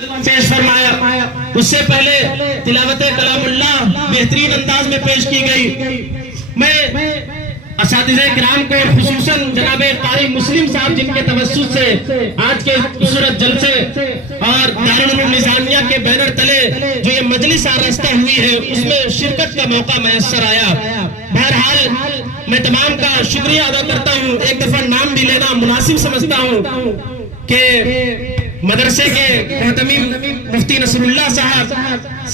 پیش فرمایا، اس سے پہلے تلاوت کلام اللہ بہترین انداز میں پیش کی گئی۔ میں اساتذہ کرام کو خصوصاً جناب قاری مسلم صاحب جن کے توسط سے آج کے خوبصورت جلسے اور دارالعلوم نظامیہ کے بینر تلے جو یہ مجلس آراستہ ہوئی ہے اس میں شرکت کا موقع میسر آیا۔ بہرحال میں تمام کا شکریہ ادا کرتا ہوں، ایک دفعہ نام بھی لینا مناسب سمجھتا ہوں کہ مدرسے کے محتمم مفتی نصر اللہ صاحب،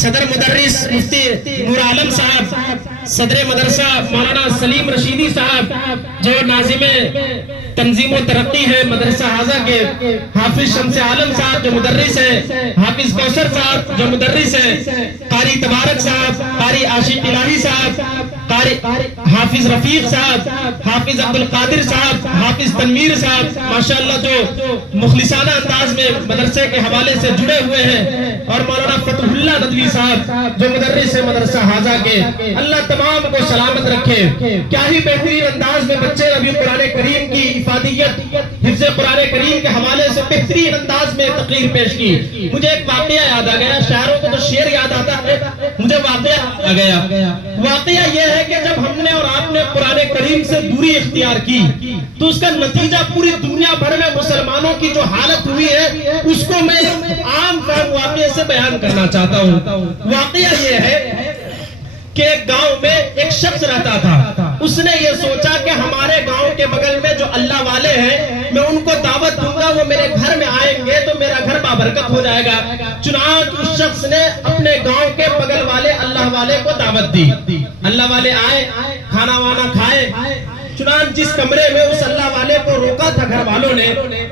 صدر مدرس مفتی نور عالم صاحب، صدر مدرسہ مولانا سلیم رشیدی صاحب جو ناظم تنظیم و ترقی ہے مدرسہ حاضہ کے، حافظ شمس عالم صاحب جو مدرس ہے، حافظ کوثر صاحب جو مدرس ہے، قاری تبارک صاحب، قاری عاشق الہی صاحب، قاری حافظ رفیق صاحب، حافظ عبد القادر صاحب، حافظ تنویر صاحب ماشاءاللہ جو مخلصانہ انداز میں مدرسے کے حوالے سے جڑے ہوئے ہیں، اور مولانا فتح اللہ ندوی صاحب جو مدرس ہے مدرسہ حاضہ کے، اللہ تمام کو سلامت رکھے۔ کیا ہی بہترین انداز میں بچے ابھی قرآن کریم کی افادیت حفظ قرآن کریم کے حوالے سے بہترین انداز میں تقریر پیش کی۔ مجھے ایک واقعہ یاد آ گیا، شاعروں کو تو شعر یاد آتا ہے، مجھے واقعہ آ گیا۔ واقعہ یہ ہے کہ جب ہم نے اور آپ نے قرآن کریم سے دوری اختیار کی تو اس کا نتیجہ پوری دنیا بھر میں مسلمانوں کی جو حالت ہوئی ہے اس کو میں عام فہم واقعے سے بیان کرنا چاہتا ہوں۔ واقعہ یہ ہے کہ ایک گاؤں میں ایک شخص رہتا تھا، اس نے یہ سوچا کہ ہمارے گاؤں کے بغل میں جو اللہ والے ہیں میں ان کو دعوت دوں گا، وہ میرے گھر میں آئیں گے تو میرا گھر بابرکت ہو جائے گا۔ چنانچہ اس شخص نے اپنے گاؤں کے بغل والے اللہ والے کو دعوت دی، اللہ والے آئے، کھانا وانا کھائے۔ چنانچہ جس کمرے میں اس اللہ والے کو روکا تھا گھر والوں نے،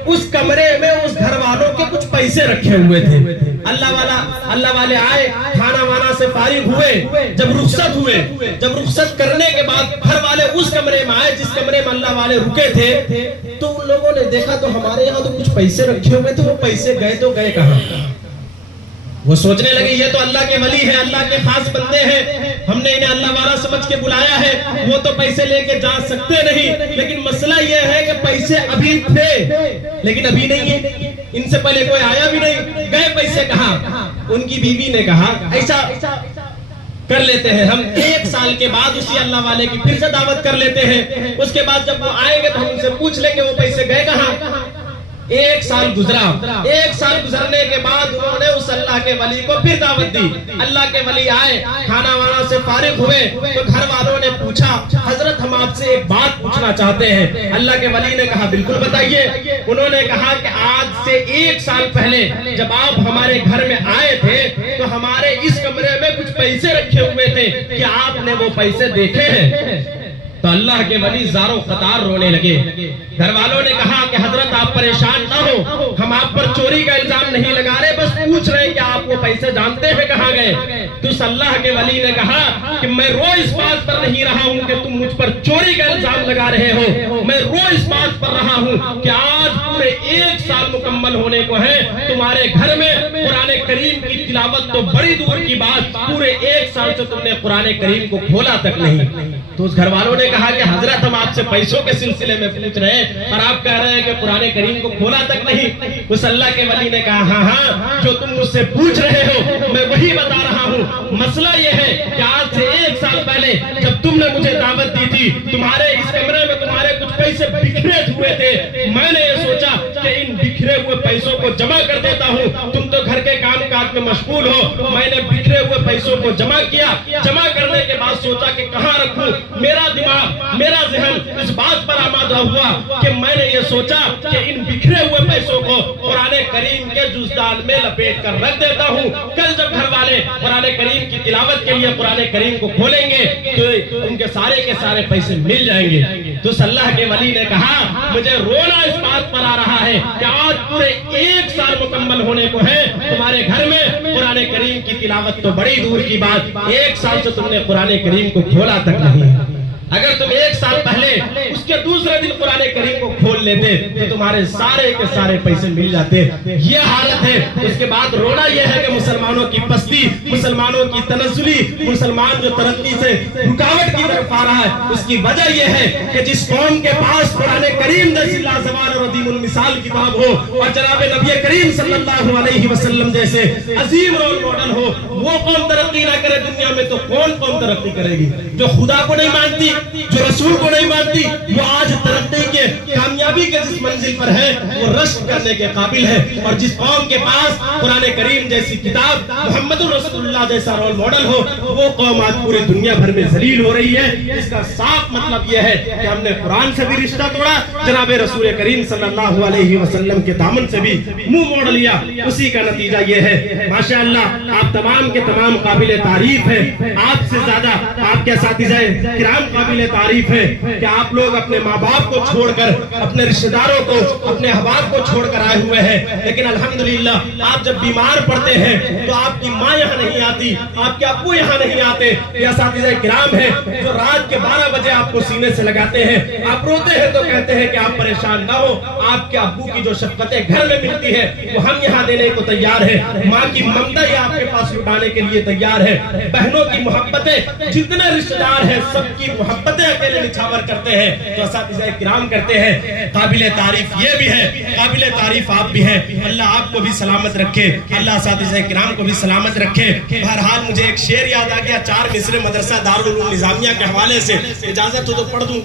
اس کمرے میں اس گھر والوں کے کچھ پیسے رکھے ہوئے تھے۔ اللہ والے آئے، کھانا وانا سے فارغ ہوئے، جب رخصت کرنے کے بعد گھر والے اس کمرے میں آئے جس کمرے میں اللہ والے رکے تھے، تو ان لوگوں نے دیکھا تو ہمارے یہاں تو کچھ پیسے رکھے ہوئے تھے، وہ پیسے گئے تو گئے کہاں؟ وہ سوچنے لگے یہ تو اللہ کے ولی ہیں، اللہ کے خاص بندے ہیں، ہم نے انہیں اللہ والا سمجھ کے بلایا ہے، وہ تو پیسے لے کے جا سکتے نہیں، لیکن مسئلہ یہ ہے کہ پیسے ابھی تھے لیکن ابھی نہیں ہیں، ان سے پہلے کوئی آیا بھی نہیں، گئے پیسے کہاں؟ ان کی بیوی نے کہا ایسا کر لیتے ہیں، ہم 1 سال کے بعد اسی اللہ والے کی پھر سے دعوت کر لیتے ہیں، اس کے بعد جب وہ آئیں گے تو ہم ان سے پوچھ لیں گے وہ پیسے گئے کہاں۔ 1 سال گزرا، 1 سال گزرنے کے بعد انہوں نے اس اللہ کے ولی کو پھر دعوت دی، اللہ کے ولی آئے، کھانا وانا سے فارغ ہوئے تو گھر والوں نے پوچھا حضرت ہم آپ سے ایک بات پوچھنا چاہتے ہیں۔ اللہ کے ولی نے کہا بالکل بتائیے۔ انہوں نے کہا کہ آج سے 1 سال پہلے جب آپ ہمارے گھر میں آئے تھے تو ہمارے اس کمرے میں کچھ پیسے رکھے ہوئے تھے، کیا آپ نے وہ پیسے دیکھے ہیں؟ تو اللہ کے ولی زاروں قطار رونے لگے۔ گھر والوں نے کہا کہ حضرت آپ پریشان نہ ہو، ہم آپ پر چوری کا الزام نہیں لگا رہے، بس پوچھ رہے ہیں کہ آپ وہ پیسے جانتے ہیں کہاں گئے۔ تو اس اللہ کے ولی نے کہا کہ میں رو اس بات پر نہیں رہا ہوں کہ تم مجھ پر چوری کا الزام لگا رہے ہو، میں رو اس بات پر رہا ہوں کہ آج پورے 1 سال مکمل ہونے کو ہے، تمہارے گھر میں قرآن کریم کی تلاوت تو بڑی دور کی بات، پورے 1 سال سے تم نے قرآن کریم کو کھولا تک نہیں۔ تو اس گھر والوں نے کہا کہ حضرت ہم آپ سے پیسوں کے سلسلے میں پوچھ رہے ہیں اور آپ کہہ رہے ہیں کہ قرآن کریم کو کھولا تک نہیں۔ اس اللہ کے ولی نے کہا ہاں جو تم مجھ سے پوچھ رہے ہو میں وہی بتا رہا ہوں۔ مسئلہ یہ ہے کہ آج سے 1 سال پہلے جب تم نے مجھے دعوت دی تھی تمہارے اس کمرے میں تمہارے کچھ پیسے بکھرے ہوئے تھے، میں نے یہ سوچا کہ ان بکھرے ہوئے پیسوں کو جمع کر دیتا ہوں، تم تو گھر کے کام کاج میں مشغول ہو، میں نے بکھرے ہوئے پیسوں کو جمع کیا، جمع کرنے کے بعد سوچا کہ کہاں رکھوں، میرا دماغ میرا ذہن اس بات پر آمادہ ہوا کہ میں نے یہ سوچا کہ ان بکھرے ہوئے پیسوں کو قرآن کریم کے جزدان میں لپیٹ کر رکھ دیتا ہوں، کل جب گھر والے قرآن کریم کی تلاوت کے لیے قرآن کریم کو کھولیں گے تو ان کے سارے پیسے مل جائیں گے۔ تو اس اللہ کے ولی نے کہا مجھے رونا اس بات پر آ رہا ہے کہ آج پورے 1 سال مکمل ہونے کو ہے، تمہارے گھر میں قرآن کریم کی تلاوت تو بڑی دور کی بات، 1 سال سے تم نے قرآن کریم کو کھولا تک نہیں۔ اگر تم 1 سال پہلے اس کے دوسرے دن قرآن کریم کو کھول لیتے تو تمہارے سارے کے سارے پیسے مل جاتے. یہ حالت ہے. اس کے بعد رونا یہ ہے کہ مسلمانوں کی پستی, مسلمانوں کی تنزلی, مسلمان جو ترقی سے رکاوٹ کی طرف آ رہا ہے, اس کی وجہ یہ ہے کہ جس قوم کے پاس قرآن کریم جیسی لازوال اور عظیم المثال کتاب ہو اور جناب نبی کریم صلی اللہ علیہ وسلم جیسے عظیم رول ماڈل ہو, وہ قوم ترقی نہ کرے دنیا میں تو کون قوم ترقی کرے گی؟ جو خدا کو نہیں مانتی, جو رسول کو نہیں مانتی, وہ آج ترقی کے کامیابی کے جس منزل پر ہے وہ رشک کرنے کے قابل ہے. اور جس قوم کے پاس قرآن کریم جیسی کتاب, محمد رسول اللہ جیسا رول ماڈل ہو, وہ قوم آج پوری دنیا بھر میں ذلیل ہو رہی ہے. اس کا صاف مطلب یہ ہے کہ ہم نے قرآن سے بھی رشتہ توڑا, جناب رسول کریم صلی اللہ علیہ وسلم کے دامن سے بھی منہ موڑ لیا. اسی کا نتیجہ یہ ہے. ماشاءاللہ آپ تمام کے تمام قابل تعریف ہیں. آپ سے زیادہ آپ کے اساتذہ کرام قابل تعریف ہے کہ آپ لوگ اپنے ماں باپ کو چھوڑ کر, اپنے رشتہ داروں کو, اپنے احباب کو چھوڑ کر آئے ہوئے ہیں. لیکن الحمدللہ آپ جب بیمار پڑتے ہیں تو آپ کی ماں یہاں نہیں آتی, آپ کے ابو یہاں نہیں آتے. یہ اساتذہ کرام ہیں جو رات کے 12 بجے آپ کو سینے سے لگاتے ہیں. آپ روتے ہیں تو کہتے ہیں کہ آپ پریشان نہ ہو, آپ کے ابو کی جو شفقتیں گھر میں ملتی ہے وہ ہم یہاں دینے کو تیار ہیں. ماں کی ممتا یہ آپ کے پاس لٹانے کے لیے تیار ہے. بہنوں کی محبتیں, جتنے رشتہ دار ہیں سب کی محبتیں اکیلے نچھاور کرتے ہیں تو اساتذہ کرام کرتے ہیں. قابل تعریف یہ بھی ہے, قابل تعریف آپ بھی ہیں. اللہ آپ کو بھی سلامت رکھے, اللہ اساتذہ کرام کو بھی سلامت رکھے. بہرحال مجھے ایک شعر یاد آ گیا 4 مصرے مدرسہ دارالعلوم نظامیہ کے حوالے سے, اجازت ہو تو پڑھ دوں.